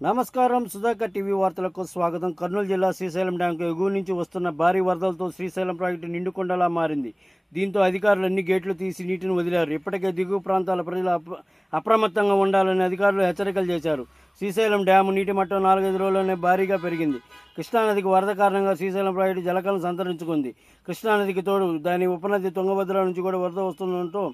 నమస్కారం. సుధాకర్ టీవీ వార్తలకు స్వాగతం. కర్నూలు జిల్లా శ్రీశైలం డ్యాంకు ఎగువ నుంచి వస్తున్న భారీ వరదలతో శ్రీశైలం ప్రాజెక్టు నిండుకొండలా మారింది. దీంతో అధికారులు అన్ని గేట్లు తీసి నీటిని వదిలారు. ఇప్పటికే దిగువ ప్రాంతాల ప్రజలు అప్రమత్తంగా ఉండాలని అధికారులు హెచ్చరికలు చేశారు. శ్రీశైలం డ్యాము నీటి మట్టం 4-5 రోజుల్లోనే భారీగా పెరిగింది. కృష్ణానదికి వరద కారణంగా శ్రీశైలం ప్రాజెక్టు జలకలను సంతరించుకుంది. కృష్ణానదికి తోడు దాని ఉపనది తుంగభద్ర నుంచి కూడా వరద వస్తుండటంతో